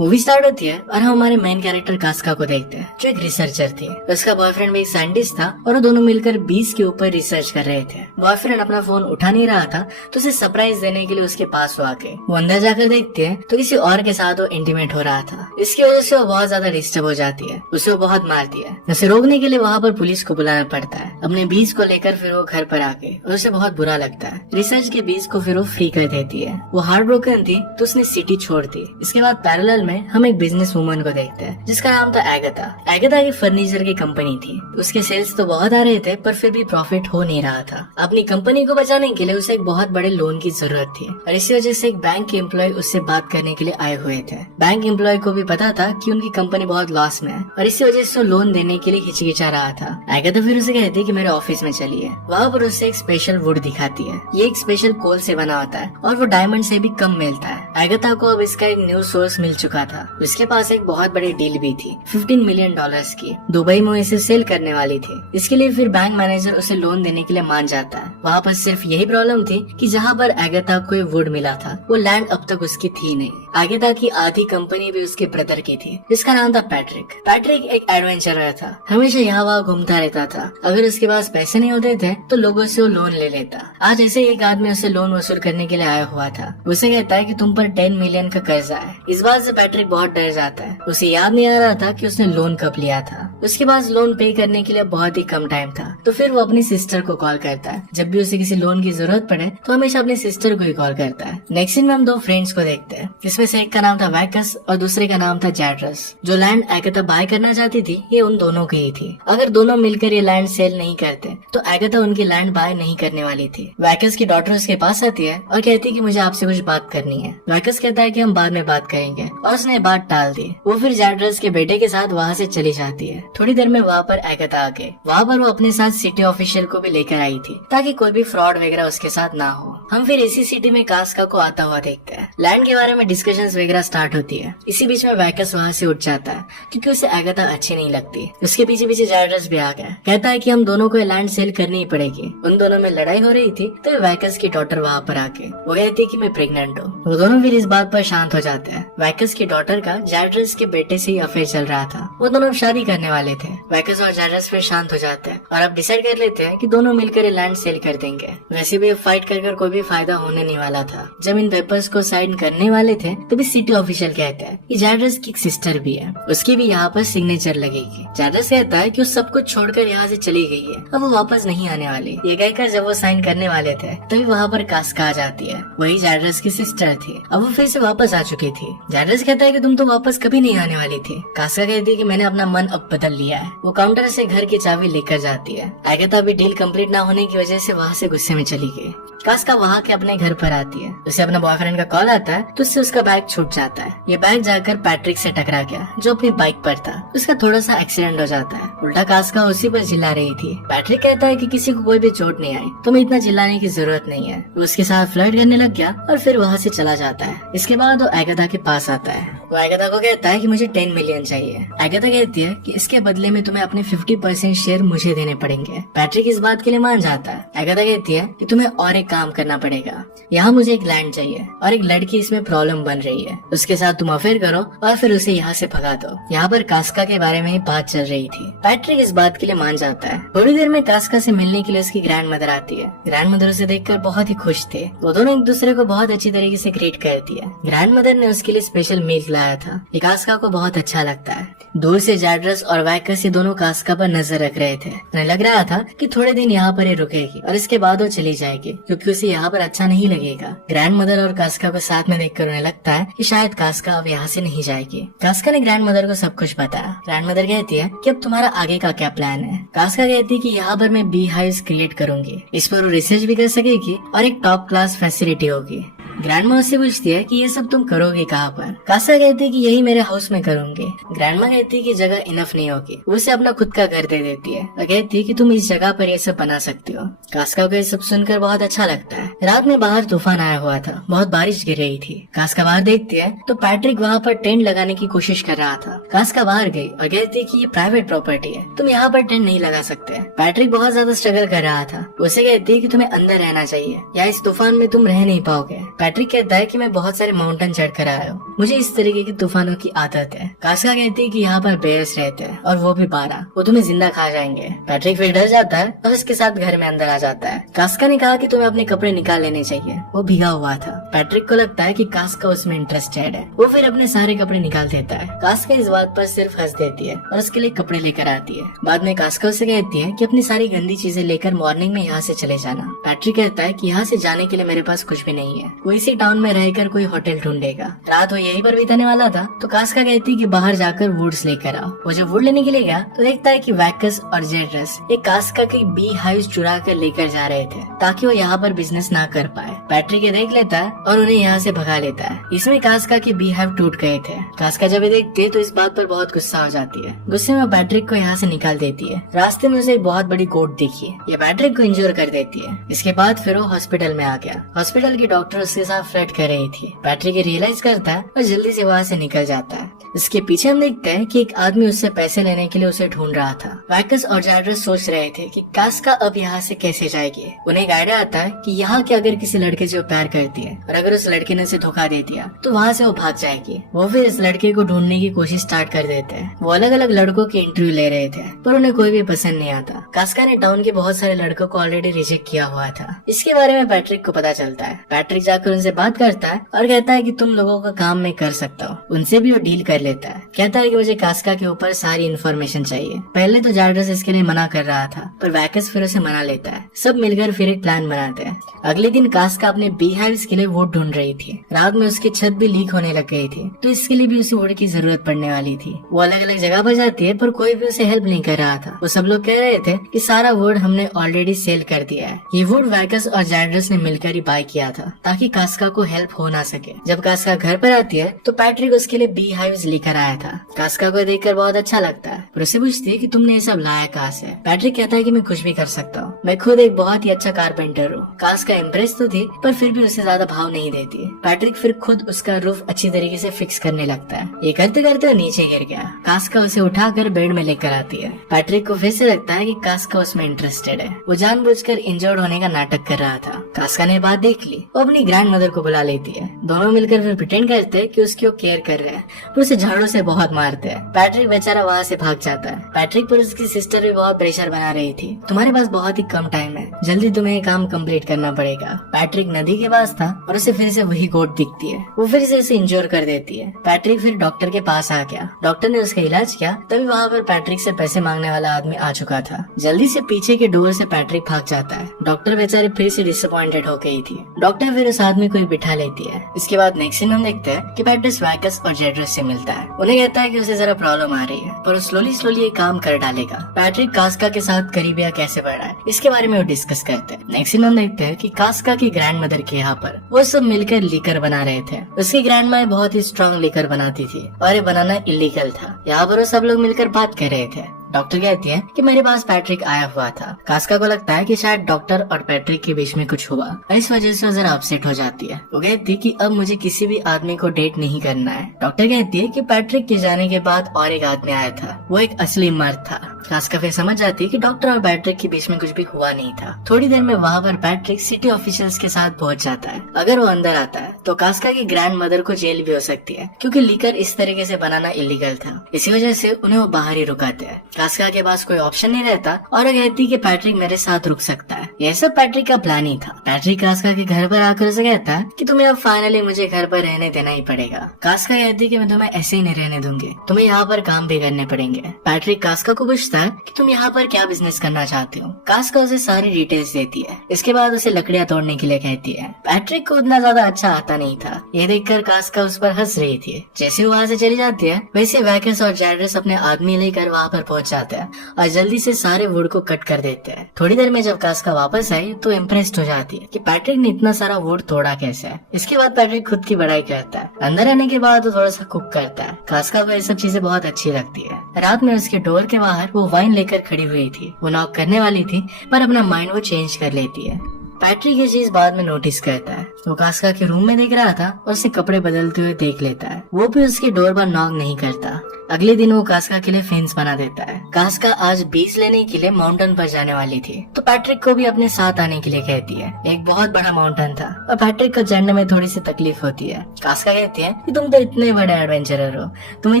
Movie start होती है और हम हमारे मेन कैरेक्टर कास्का को देखते हैं, जो एक रिसर्चर थी। उसका बॉयफ्रेंड भी एक साइंटिस्ट था और वो दोनों मिलकर बीज के ऊपर रिसर्च कर रहे थे। बॉयफ्रेंड अपना फोन उठा नहीं रहा था, तो उसे सरप्राइज देने के लिए उसके पास वो आके वो अंदर जाकर देखते हैं तो किसी और के साथ वो इंटीमेट हो रहा था। इसकी वजह से वो बहुत ज्यादा डिस्टर्ब हो जाती है, उसे वो बहुत मारती है। उसे रोकने के लिए वहाँ पर पुलिस को बुलाना पड़ता है। अपने बीज को लेकर फिर वो घर पर आके और उसे बहुत बुरा लगता है। रिसर्च के बीज को फिर वो फ्री कर देती है। वो हार्ट ब्रोकन थी तो उसने सिटी छोड़ दी। इसके बाद पैरेलल में हम एक बिजनेस वुमन को देखते हैं जिसका नाम था एगाथा। एगाथा की फर्नीचर की कंपनी थी। उसके सेल्स तो बहुत आ रहे थे पर फिर भी प्रॉफिट हो नहीं रहा था। अपनी कंपनी को बचाने के लिए उसे एक बहुत बड़े लोन की जरूरत थी और इसी वजह से एक बैंक के एम्प्लॉय उससे बात करने के लिए आए हुए थे। बैंक एम्प्लॉय को भी पता था कि उनकी कंपनी बहुत लॉस में है और इसी वजह से लोन देने के लिए हिचकिचा रहा था। एगाथा फिर उसे कहती है कि मेरे ऑफिस में चलिए। वहाँ पर उसे एक स्पेशल वुड दिखाती है। ये एक स्पेशल कोल से बना होता है और वो डायमंड से भी कम मिलता है। एगाथा को अब इसका एक न्यू सोर्स मिल चुका था। उसके पास एक बहुत बड़ी डील भी थी, $15 मिलियन की। दुबई में इसे सेल करने वाली थी। इसके लिए फिर बैंक मैनेजर उसे लोन देने के लिए मान जाता है। वहाँ पर सिर्फ यही प्रॉब्लम थी कि जहाँ पर एगाथा को ये वुड मिला था वो लैंड अब तक उसकी थी नहीं। एगाथा की आधी कंपनी भी उसके ब्रदर की थी जिसका नाम था पैट्रिक। पैट्रिक एक एडवेंचरर था, हमेशा यहाँ वहाँ घूमता रहता था। अगर उसके पास पैसे नहीं होते थे तो लोगों से वो लोन ले लेता। आज ऐसे एक आदमी उसे लोन वसूल करने के लिए आया हुआ था। उसे कहता है कि तुम पर 10 मिलियन का कर्जा है। इस बात से पैट्रिक बहुत डर जाता है। उसे याद नहीं आ रहा था कि उसने लोन कब लिया था। उसके पास लोन पे करने के लिए बहुत ही कम टाइम था, तो फिर वो अपनी सिस्टर को कॉल करता है। जब भी उसे किसी लोन की जरूरत पड़े तो हमेशा अपनी सिस्टर को ही कॉल करता है। नेक्स्ट सीन में हम दो फ्रेंड्स को देखते हैं। इसमें से एक का नाम था वैकस और दूसरे का नाम था जैड्रस। जो लैंड एगाथा बाय करना चाहती थी ये उन दोनों की ही थी। अगर दोनों मिलकर ये लैंड सेल नहीं करते तो एगाथा उनकी लैंड बाय नहीं करने वाली थी। वैकस की डॉटर उसके पास आती है और कहती है कि मुझे आपसे कुछ बात करनी है। वैकस कहता है कि हम बाद में बात करेंगे और उसने बात टाल दी। वो फिर जैड्रस के बेटे के साथ वहाँ से चली जाती है। थोड़ी देर में वहाँ पर एगाथा आके वहाँ पर वो अपने साथ सिटी ऑफिशियल को भी लेकर आई थी ताकि कोई भी फ्रॉड वगैरह उसके साथ ना हो। हम फिर इसी सिटी में कास्का को आता हुआ देखते हैं। लैंड के बारे में डिस्कशंस वगैरह स्टार्ट होती है। इसी बीच में वैकस वहाँ से उठ जाता है क्योंकि उसे एगाथा अच्छी नहीं लगती। उसके पीछे पीछे जैड्रस भी आ गया। कहता है कि हम दोनों को लैंड सेल करनी ही पड़ेगी। उन दोनों में लड़ाई हो रही थी तो वैकस की डॉटर वहाँ पर आके वो कहती है कि मैं प्रेग्नेंट हूँ। वो दोनों फिर इस बात पर शांत हो जाते हैं। वैकस की डॉटर का जैड्रस के बेटे से ही अफेयर चल रहा था। वो दोनों शादी करने वाले थे। वैकस और जैड्रस फिर शांत हो जाते हैं और अब डिसाइड कर लेते हैं कि दोनों मिलकर ये लैंड सेल कर देंगे। वैसे भी फाइट कर कोई भी फायदा होने नहीं वाला था। जब इन पेपर्स को साइन करने वाले थे तभी सिटी ऑफिशियल कहते हैं कि जैड्रस की एक सिस्टर भी है, उसकी भी यहाँ पर सिग्नेचर लगेगी। जैड्रस कहता है कि वो सब कुछ छोड़कर यहाँ से चली गई है, अब वो वापस नहीं आने वाली। ये कहकर जब वो साइन करने वाले थे तभी वहाँ पर कास्का आ जाती है। वही जैड्रस की सिस्टर थी। अब वो फिर से वापस आ चुकी थी। जैड्रस कहता है कि तुम तो वापस कभी नहीं आने वाली थी। कास्का कहती है कि मैंने अपना मन अब बदल लिया है। वो काउंटर से घर की चाबी लेकर जाती है। एगाथा भी डील कंप्लीट ना होने की वजह से वहाँ से गुस्से में चली गई। कास्का वहाँ के अपने घर पर आती है। उसे अपना बॉयफ्रेंड का कॉल आता है तो उससे उसका बैग छूट जाता है। ये बैग जाकर पैट्रिक से टकरा गया जो अपनी बाइक पर था। उसका थोड़ा सा एक्सीडेंट हो जाता है। उल्टा कास्का उसी पर चिल्ला रही थी। पैट्रिक कहता है कि किसी को कोई भी चोट नहीं आई, तुम्हें इतना चिल्लाने की जरूरत नहीं है। वो उसके साथ फ्लर्ट करने लग गया और फिर वहाँ से चला जाता है। इसके बाद वो एगाथा के पास आता है। वो एगाथा को कहता है कि मुझे 10 मिलियन चाहिए। एगाथा कहती है कि इसके बदले में तुम्हें अपने 50% शेयर मुझे देने पड़ेंगे। पैट्रिक इस बात के लिए मान जाता है। एगाथा कहती है कि तुम्हें और एक काम करना पड़ेगा। यहाँ मुझे एक लैंड चाहिए और एक लड़की इसमें प्रॉब्लम बन रही है। उसके साथ तुम अफेयर करो और फिर उसे यहाँ से भगा दो। यहाँ पर कास्का के बारे में ही बात चल रही थी। पैट्रिक इस बात के लिए मान जाता है। थोड़ी देर में कास्का से मिलने के लिए उसकी ग्रैंड मदर आती है। ग्रैंड मदर उसे देखकर बहुत ही खुश थे। वो दोनों एक दूसरे को बहुत अच्छी तरीके से ग्रीट करती है। ग्रैंड मदर ने उसके लिए स्पेशल मिल्क लाया था। ये कास्का को बहुत अच्छा लगता है। दूर से जैड्रस और वैकस ये दोनों कास्का पर नजर रख रहे थे। उन्हें लग रहा था कि थोड़े दिन यहाँ पर ही रुकेगी और इसके बाद वो चली जाएगी क्योंकि उसे यहाँ पर अच्छा नहीं लगेगा। ग्रैंड मदर और कास्का को साथ में देखकर उन्हें लगता है कि शायद कास्का अब यहाँ से नहीं जाएगी। कास्का ने ग्रैंड मदर को सब कुछ बताया। ग्रैंड मदर कहती है कि अब तुम्हारा आगे का क्या प्लान है। कास्का कहती है कि यहाँ पर मैं बी हाइव्स क्रिएट करूंगी। इस पर वो रिसर्च भी कर सकेगी और एक टॉप क्लास फैसिलिटी होगी। ग्रैंडमा उससे पूछती है कि ये सब तुम करोगे कहाँ पर। कास्का कहती है कि यही मेरे हाउस में करूंगी। ग्रैंडमा कहती है कि जगह इनफ नहीं होगी। वो उसे अपना खुद का घर दे देती है और कहती है कि तुम इस जगह पर ये सब बना सकती हो। कास्का को ये सब सुनकर बहुत अच्छा लगता है। रात में बाहर तूफान आया हुआ था, बहुत बारिश गिर रही थी। कास्का बाहर देखती है तो पैट्रिक वहाँ पर टेंट लगाने की कोशिश कर रहा था। कास्का बाहर गई और कहती है कि ये प्राइवेट प्रॉपर्टी है, तुम यहाँ पर टेंट नहीं लगा सकते। पैट्रिक बहुत ज्यादा स्ट्रगल कर रहा था। उसे कहती है कि तुम्हें अंदर रहना चाहिए या इस तूफान में तुम रह नहीं पाओगे। पैट्रिक कहता है कि मैं बहुत सारे माउंटेन चढ़ कर आया हूँ, मुझे इस तरीके की तूफानों की आदत है। कास्का कहती है कि यहाँ पर बेयर्स रहते हैं और वो भी 12, वो तुम्हें जिंदा खा जाएंगे। पैट्रिक फिर डर जाता है और उसके साथ घर में अंदर आ जाता है। कास्का ने कहा कि तुम्हें अपने कपड़े निकाल लेने चाहिए, वो भीगा हुआ था। पैट्रिक को लगता है कि कास्का उसमें इंटरेस्टेड है, वो फिर अपने सारे कपड़े निकाल देता है। कास्का इस बात पर सिर्फ हंस देती है और उसके लिए कपड़े लेकर आती है। बाद में कास्का उसे कहती है कि अपनी सारी गंदी चीजें लेकर मॉर्निंग में यहाँ से चले जाना। पैट्रिक कहता है कि यहाँ से जाने के लिए मेरे पास कुछ भी नहीं है, वो इसी टाउन में रहकर कोई होटल ढूंढेगा। रात वो यहीं पर बिताने वाला था तो कास्का कहती है कि बाहर जाकर वुड्स लेकर आओ। वो जब वुड लेने के लिए गया तो देखता है कि वैकस और जेड्रस एक कास्का की बी हाइव चुरा कर लेकर जा रहे थे ताकि वो यहाँ पर बिजनेस ना कर पाए। पैट्रिक ये देख लेता है और उन्हें यहाँ से भगा लेता है। इसमें कास्का के बी हाइव टूट गए थे। कास्का जब ये देखती है तो इस बात पर बहुत गुस्सा हो जाती है। गुस्से में पैट्रिक को यहाँ से निकाल देती है। रास्ते में उसे एक बहुत बड़ी गोट दिखी है, ये पैट्रिक को इंजोर कर देती है। इसके बाद फिर वो हॉस्पिटल में आ गया। हॉस्पिटल की डॉक्टर उसके साथ फ्लर्ट कर रही थी। पैट्रिक ये रियलाइज करता है और जल्दी से वहाँ से निकल जाता है। इसके पीछे हम देखते हैं कि एक आदमी उससे पैसे लेने के लिए उसे ढूंढ रहा था। वैकस और जेड्रस सोच रहे थे कि कास्का अब यहाँ से कैसे जाएगी। उन्हें एक आइडिया आता है कि यहाँ के अगर किसी लड़के से प्यार करती है और अगर उस लड़के ने उसे धोखा दे दिया तो वहाँ से वो भाग जाएगी। वो फिर इस लड़के को ढूंढने की कोशिश स्टार्ट कर देते हैं। वो अलग अलग लड़कों के इंटरव्यू ले रहे थे पर उन्हें कोई भी पसंद नहीं आता। कास्का ने टाउन के बहुत सारे लड़कों को ऑलरेडी रिजेक्ट किया हुआ था। इसके बारे में पैट्रिक को पता चलता है। पैट्रिक जाकर उनसे बात करता है और कहता है कि तुम लोगों का काम मैं कर सकता हूँ। उनसे भी वो डील कर लेता है। कहता है कि मुझे कास्का के ऊपर सारी इन्फॉर्मेशन चाहिए। पहले तो जेड्रस इसके लिए मना कर रहा था पर वैकस फिर उसे मना लेता है। सब मिलकर फिर एक प्लान बनाते हैं। अगले दिन कास्का अपने बी हाइव्स के लिए वुड ढूंढ रही थी। रात में उसकी छत भी लीक होने लग गई थी तो इसके लिए भी उसे वुड की जरूरत पड़ने वाली थी। वो अलग अलग जगह पर जाती है पर कोई भी उसे हेल्प नहीं कर रहा था। वो सब लोग कह रहे थे कि सारा वुड हमने ऑलरेडी सेल कर दिया है। ये वुड वैकस और जेड्रस ने मिलकर ही बाय किया था ताकि कास्का को हेल्प हो ना सके। जब कास्का घर पर आती है तो पैट्रिक उसके लिए बी हाइव्स लेकर आया था। कास्का को देखकर बहुत अच्छा लगता है पर उसे पूछती है कि तुमने ये सब लाया कहाँ से। पैट्रिक कहता है कि मैं कुछ भी कर सकता हूँ, मैं खुद एक बहुत ही अच्छा कारपेंटर हूँ। कास्का इम्प्रेस तो थी पर फिर भी उसे ज्यादा भाव नहीं देती। पैट्रिक फिर खुद उसका रूफ अच्छी तरीके से फिक्स करने लगता है। ये करते करते वो नीचे गिर गया। कास्का उसे उठाकर बेड में लेकर आती है। पैट्रिक को फिर से लगता है कि कास्का उसमें इंटरेस्टेड है। वो जानबूझकर इंजर्ड होने का नाटक कर रहा था। कास्का ने बात देख ली। वो अपनी ग्रैंड मदर को बुला लेती है। दोनों मिलकर फिर प्रिटेंड करते हैं कि उसकी वो केयर कर रहे हैं पर उसे झाड़ू से बहुत मारते हैं। पैट्रिक बेचारा वहाँ से भाग जाता है। पैट्रिक पर उसकी सिस्टर भी बहुत प्रेशर बना रही थी। तुम्हारे पास बहुत ही कम टाइम है, जल्दी तुम्हें ये काम कंप्लीट करना पड़ेगा। पैट्रिक नदी के पास था और उसे फिर से वही गोट दिखती है। वो फिर से उसे इंजोर कर देती है। पैट्रिक फिर डॉक्टर के पास आ गया। डॉक्टर ने उसका इलाज किया। तभी वहाँ पर पैट्रिक से पैसे मांगने वाला आदमी आ चुका था। जल्दी से पीछे के डोर से पैट्रिक भाग जाता है। डॉक्टर बेचारे फिर से डिसअपॉइंटेड हो गई थी। डॉक्टर फिर उस आदमी को ही बिठा लेती है। इसके बाद नेक्स्ट सीन हम देखते हैं कि पैट्रिक वैकस और जेड्रस से मिलता है। उन्हें कहता है कि उसे जरा प्रॉब्लम आ रही है पर स्लोली स्लोली ये काम कर डालेगा। पैट्रिक कास्का के साथ करीबिया कैसे बढ़ा है इसके बारे में वो डिस्कस करते हैं। नेक्स्ट सीन हम देखते हैं कि कास्का की ग्रैंड मदर के यहाँ पर वो सब मिलकर लीकर बना रहे थे। उसकी ग्रैंड माँ बहुत ही स्ट्रॉन्ग लीकर बनाती थी और ये बनाना इलीगल था। यहाँ पर वो सब लोग मिलकर बात कर रहे थे। डॉक्टर कहती है कि मेरे पास पैट्रिक आया हुआ था। कास्का को लगता है कि शायद डॉक्टर और पैट्रिक के बीच में कुछ हुआ और इस वजह से वो जरा अपसेट हो जाती है। वो कहती है कि अब मुझे किसी भी आदमी को डेट नहीं करना है। डॉक्टर कहती है कि पैट्रिक के जाने के बाद और एक आदमी आया था, वो एक असली मर्द था। कास्का फिर समझ जाती है कि डॉक्टर और पैट्रिक के बीच में कुछ भी हुआ नहीं था। थोड़ी देर में वहाँ पर पैट्रिक सिटी ऑफिशियल्स के साथ पहुँच जाता है। अगर वो अंदर आता है तो कास्का की ग्रैंड मदर को जेल भी हो सकती है क्योंकि लीकर इस तरीके से बनाना इलीगल था। इसी वजह से उन्हें वो बाहर ही रुकाते हैं। कास्का के पास कोई ऑप्शन नहीं रहता और वो कहती कि पैट्रिक मेरे साथ रुक सकता है। यह सब पैट्रिक का प्लान ही था। पैट्रिक कास्का के घर पर आकर उसे कहता है कि तुम्हें अब फाइनली मुझे घर पर रहने देना ही पड़ेगा। कास्का कहती कि मैं तुम्हें ऐसे ही नहीं रहने दूंगी, तुम्हें यहाँ पर काम भी करने पड़ेंगे। पैट्रिक कास्का को पूछता है कि तुम यहाँ पर क्या बिजनेस करना चाहते हो। कास्का उसे सारी डिटेल्स देती है। इसके बाद उसे लकड़ियाँ तोड़ने के लिए कहती है। पैट्रिक को उतना ज्यादा अच्छा आता नहीं था। ये देखकर कास्का उस पर हंस रही थी। जैसे वो वहाँ से चली जाती है वैसे वैकस और जेड्रस अपने आदमी लेकर वहाँ पर पहुँच जाते हैं और जल्दी से सारे वुड को कट कर देते हैं। थोड़ी देर में जब कास्का वापस आई तो इम्प्रेस्ड हो जाती है कि पैट्रिक ने इतना सारा वुड तोड़ा कैसे है। इसके बाद पैट्रिक खुद की बड़ाई करता है। अंदर आने के बाद वो थोड़ा सा कुक करता है। कास्का को ये सब चीजें बहुत अच्छी लगती है। रात में उसके डोर के बाहर वो वाइन लेकर खड़ी हुई थी। वो नॉक करने वाली थी पर अपना माइंड वो चेंज कर लेती है। पैट्रिक ये चीज बाद में नोटिस करता है। वो कास्का के रूम में देख रहा था और उसे कपड़े बदलते हुए देख लेता है। वो भी उसके डोर पर नॉक नहीं करता। अगले दिन वो कास्का के लिए फेंस बना देता है। कास्का आज बीज लेने के लिए माउंटेन पर जाने वाली थी, तो पैट्रिक को भी अपने साथ आने के लिए कहती है। एक बहुत बड़ा माउंटेन था और पैट्रिक को चढ़ने में थोड़ी सी तकलीफ होती है। कास्का कहती है कि तुम तो इतने बड़े एडवेंचरर हो, तुम्हें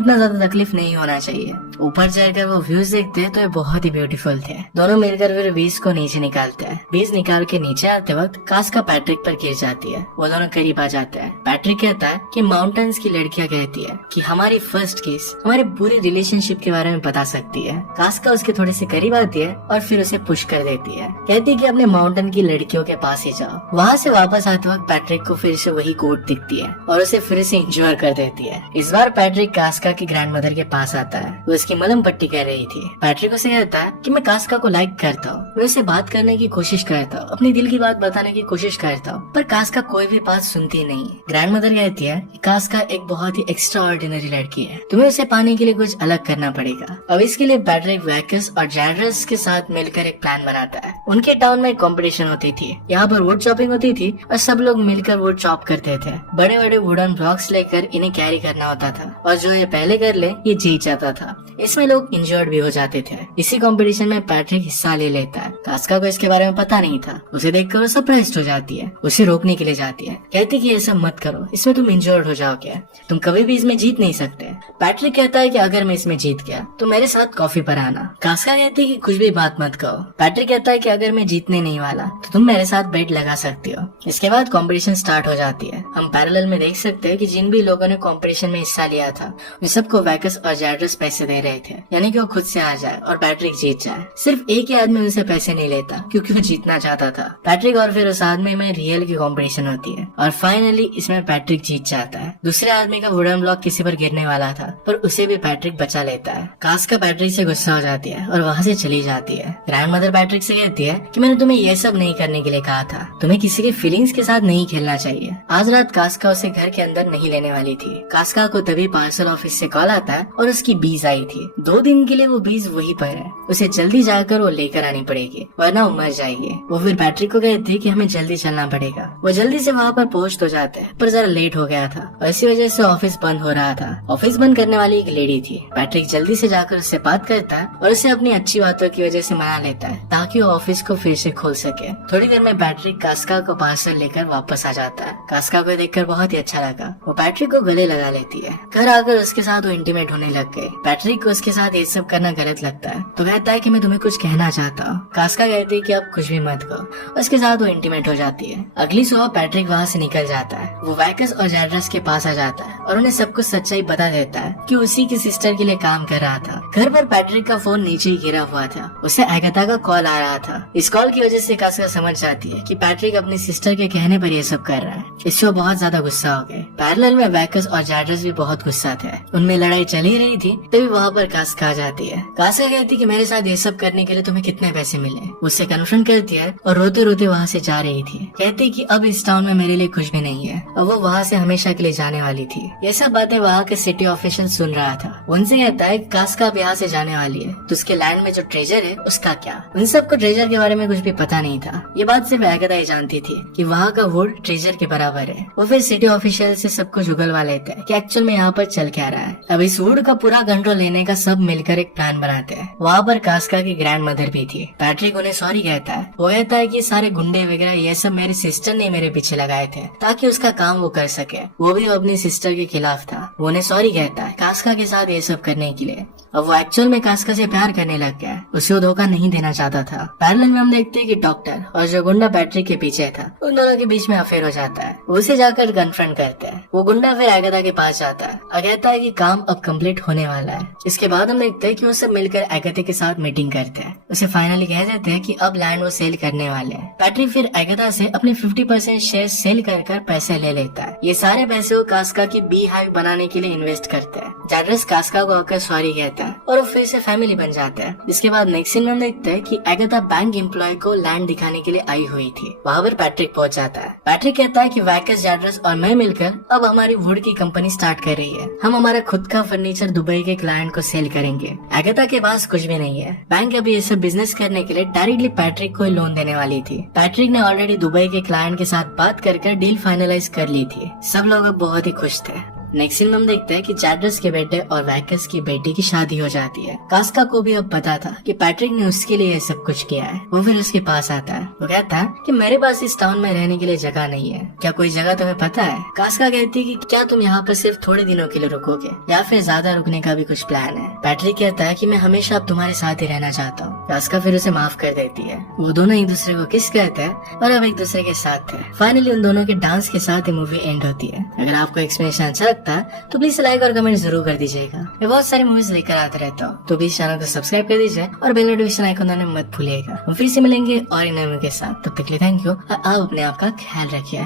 इतना ज्यादा तकलीफ नहीं होना चाहिए। ऊपर जाकर वो व्यूज देखते हैं तो ये बहुत ही ब्यूटीफुल थे। दोनों मिलकर फिर बीज को नीचे निकालते हैं। बीज निकाल के नीचे आते वक्त कास्का पैट्रिक पर गिर जाती है। वो दोनों करीब आ जाते हैं। पैट्रिक कहता है कि माउंटेन्स की लड़कियां कहती है कि हमारी फर्स्ट किस हमारे पूरे रिलेशनशिप के बारे में बता सकती है। कास्का उसके थोड़े से करीब आती है और फिर उसे पुश कर देती है। कहती है कि अपने माउंटेन की लड़कियों के पास ही जाओ। वहाँ से वापस आते वक्त पैट्रिक को फिर से वही कोट दिखती है और उसे फिर से इंजोर कर देती है। इस बार पैट्रिक कास्का की ग्रैंडमदर के पास आता है। वो उसकी मलहम पट्टी कर रही थी। पैट्रिक उसे कहता है कि मैं कास्का को लाइक करता हूँ, मैं उससे बात करने की कोशिश करता हूँ, अपनी दिल की बात बताने की कोशिश करता हूँ, पर कास्का कोई भी बात सुनती नहीं। ग्रैंडमदर कहती है कि कास्का एक बहुत ही एक्स्ट्रा ऑर्डिनरी लड़की है, तुम्हें उसे पाने के लिए कुछ अलग करना पड़ेगा। अब इसके लिए पैट्रिक वैकस और जैड्रस के साथ मिलकर एक प्लान बनाता है। उनके टाउन में कंपटीशन होती थी, यहाँ पर वुड चॉपिंग होती थी और सब लोग मिलकर वुड चॉप करते थे। बड़े बड़े वुडन ब्लॉक्स लेकर इन्हें कैरी करना होता था और जो ये पहले कर ले ये जीत जाता था। इसमें लोग इंजर्ड भी हो जाते थे। इसी कंपटीशन में पैट्रिक हिस्सा ले लेता है। कास्का को इसके बारे में पता नहीं था। उसे देखकर वो सरप्राइज्ड हो जाती है, उसे रोकने के लिए जाती है। कहती कि ऐसा मत करो, इसमें तुम इंजर्ड हो जाओगे, तुम कभी भी इसमें जीत नहीं सकते। पैट्रिक कहता है कि अगर मैं इसमें जीत गया तो मेरे साथ कॉफी पर आना। कास्का कहती है कि कुछ भी बात मत कहो। पैट्रिक कहता है कि अगर मैं जीतने नहीं वाला तो तुम मेरे साथ बेट लगा सकती हो। इसके बाद कंपटीशन स्टार्ट हो जाती है। हम पैरेलल में देख सकते हैं कि जिन भी लोगों ने कंपटीशन में हिस्सा लिया था उन सबको वैकस और जैड्रस पैसे दे रहे थे, यानी कि वो खुद से आ जाए और पैट्रिक जीत जाए। सिर्फ एक ही आदमी उनसे पैसे नहीं लेता क्योंकि वो जीतना चाहता था। पैट्रिक और फिर उस आदमी में रियल की कंपटीशन होती है और फाइनली इसमें पैट्रिक जीत जाता है। दूसरे आदमी का वुडन ब्लॉक किसी पर गिरने वाला था पर उसे भी पैट्रिक बचा लेता है। कास्का पैट्रिक से गुस्सा हो जाती है और वहाँ से चली जाती है। ग्रैंडमदर पैट्रिक से कहती है कि मैंने तुम्हें ये सब नहीं करने के लिए कहा था, तुम्हें किसी के फीलिंग्स के साथ नहीं खेलना चाहिए। आज रात कास्का उसे घर के अंदर नहीं लेने वाली थी। कास्का को तभी पार्सल ऑफिस से कॉल आता है और उसकी बीज आई थी। 2 दिन के लिए वो बीज वहीं पर है, उसे जल्दी जाकर वो लेकर आनी पड़ेगी वरना वो मर जाएगी। वो फिर पैट्रिक को कहती है कि हमें जल्दी चलना पड़ेगा। वो जल्दी से वहाँ पर पहुँच तो जाते हैं पर जरा लेट हो गया था और इसी वजह से ऑफिस बंद हो रहा था। ऑफिस बंद करने वाली एक लेडी थी। पैट्रिक जल्दी से जाकर उससे बात करता है और उसे अपनी अच्छी बातों की वजह से मना लेता है ताकि वो ऑफिस को फिर से खोल सके। थोड़ी देर में पैट्रिक कास्का को पार्सल लेकर वापस आ जाता है। कास्का को देखकर बहुत ही अच्छा लगा। वो पैट्रिक को गले लगा लेती है। घर आकर उसके साथ वो इंटीमेट होने लग गए। पैट्रिक को उसके साथ ये सब करना गलत लगता है तो कहता है कि मैं तुम्हें कुछ कहना चाहता हूँ। कास्का कहती है कि आप कुछ भी मत कहो। उसके साथ वो इंटीमेट हो जाती है। अगली सुबह पैट्रिक वहाँ से निकल जाता है। वो वैकस और जैड्रस के पास आ जाता है और उन्हें सब कुछ सच्चाई बता देता है कि उसी की सिस्टर के लिए काम कर रहा था। घर पर पैट्रिक का फोन नीचे ही गिरा हुआ था। उसे एगाथा का कॉल आ रहा था। इस कॉल की वजह से कास्का समझ जाती है कि पैट्रिक अपनी सिस्टर के कहने पर ये सब कर रहा है। इससे वो बहुत ज्यादा गुस्सा हो गए। पैरेलल में वैकस और जैड्रस भी बहुत गुस्सा थे। उनमें लड़ाई चल ही रही थी तभी वहाँ पर कास्का आ जाती है। कास्का कहती कि मेरे साथ ये सब करने के लिए तुम्हें कितने पैसे मिले। उससे कन्फ्रंट करती है और रोते रोते वहाँ से जा रही थी। कहती कि अब इस टाउन में मेरे लिए कुछ भी नहीं है और वो वहाँ से हमेशा के लिए जाने वाली थी। ये सब बातें वहाँ के सिटी ऑफिशियल सुन रहा था। उनसे कहता है कास्का अब यहाँ से जाने वाली है तो उसके लैंड में जो ट्रेजर है उसका क्या। उन सबको ट्रेजर के बारे में कुछ भी पता नहीं था। ये बात सिर्फ एगाथा ही जानती थी कि वहाँ का वुड ट्रेजर के बराबर है। वो फिर सिटी ऑफिशियल से सब कुछ उगलवा लेते हैं कि एक्चुअल में यहाँ पर चल क्या रहा है। अब इस वुड का पूरा कंट्रोल लेने का सब मिलकर एक प्लान बनाते हैं। वहाँ पर कास्का की ग्रैंड मदर भी थी। पैट्रिक उन्हें सॉरी कहता है। वो कहता है कि सारे गुंडे वगैरह ये सब मेरी सिस्टर ने मेरे पीछे लगाए थे ताकि उसका काम वो कर सके। वो भी अपनी सिस्टर के खिलाफ था। वो उन्हें सॉरी कहता है कास्का के साथ ये सब करने के लिए। अब वो एक्चुअल में कास्का से प्यार करने लग गया। उसे वो धोखा नहीं देना चाहता था। पैरेलल में हम देखते हैं कि डॉक्टर और जो गुंडा पैट्रिक के पीछे था उन दोनों के बीच में अफेयर हो जाता है। उसे जाकर कन्फ्रंट करते हैं। वो गुंडा फिर एगाथा के पास जाता है और कहता है कि काम अब कंप्लीट होने वाला है। इसके बाद हम देखते हैं कि वो सब मिलकर एगाथा के साथ मीटिंग करते हैं। उसे फाइनली कह देते हैं कि अब लैंड वो सेल करने वाले हैं। पैट्रिक फिर एगाथा से अपने 50% शेयर सेल कर पैसे ले लेता है। ये सारे पैसे वो कास्का की बी हाइव बनाने के लिए इन्वेस्ट करते हैं। जैड्रस कास्का को आकर सॉरी कहता है और वो फिर से फैमिली बन जाता है। इसके बाद नेक्स्ट सीन में देखते हैं कि एगाथा बैंक एम्प्लॉय को लैंड दिखाने के लिए आई हुई थी। वहाँ पर पैट्रिक पहुंच जाता है। पैट्रिक कहता है कि वैकस, जैड्रस और मैं मिलकर अब हमारी वुड की कंपनी स्टार्ट कर रही है। हम हमारा खुद का फर्नीचर दुबई के क्लाइंट को सेल करेंगे। एगाथा के पास कुछ भी नहीं है। बैंक अभी ये सब बिजनेस करने के लिए डायरेक्टली पैट्रिक को लोन देने वाली थी। पैट्रिक ने ऑलरेडी दुबई के क्लाइंट के साथ बात कर डील फाइनलाइज कर ली थी। सब लोग अब बहुत ही खुश थे। नेक्स्ट सीन में हम देखते हैं कि चैटर्स के बेटे और वैकस की बेटी की शादी हो जाती है। कास्का को भी अब पता था कि पैट्रिक ने उसके लिए ये सब कुछ किया है। वो फिर उसके पास आता है। वो कहता है कि मेरे पास इस टाउन में रहने के लिए जगह नहीं है, क्या कोई जगह तुम्हें पता है? कास्का कहती है कि क्या तुम यहाँ पर सिर्फ थोड़े दिनों के लिए रुकोगे या फिर ज्यादा रुकने का भी कुछ प्लान है? पैट्रिक कहता है कि मैं हमेशा अब तुम्हारे साथ ही रहना चाहता हूँ। कास्का फिर उसे माफ कर देती है। वो दोनों एक दूसरे को किस कहते हैं और अब एक दूसरे के साथ थे। फाइनली उन दोनों के डांस के साथ ही मूवी एंड होती है। अगर आपको एक्सप्लेनेशन अच्छा लगता है तो प्लीज लाइक और कमेंट जरूर कर दीजिएगा। मैं बहुत सारी मूवीज लेकर आते रहता हूँ, तो प्लीज चैनल को सब्सक्राइब कर दीजिए और बेल नोटिफिकेशन आइकन दबाना मत भूलिएगा। हम फिर से मिलेंगे और इन मूवी के साथ। तब तक के लिए थैंक यू और आप अपने आप का ख्याल रखिए।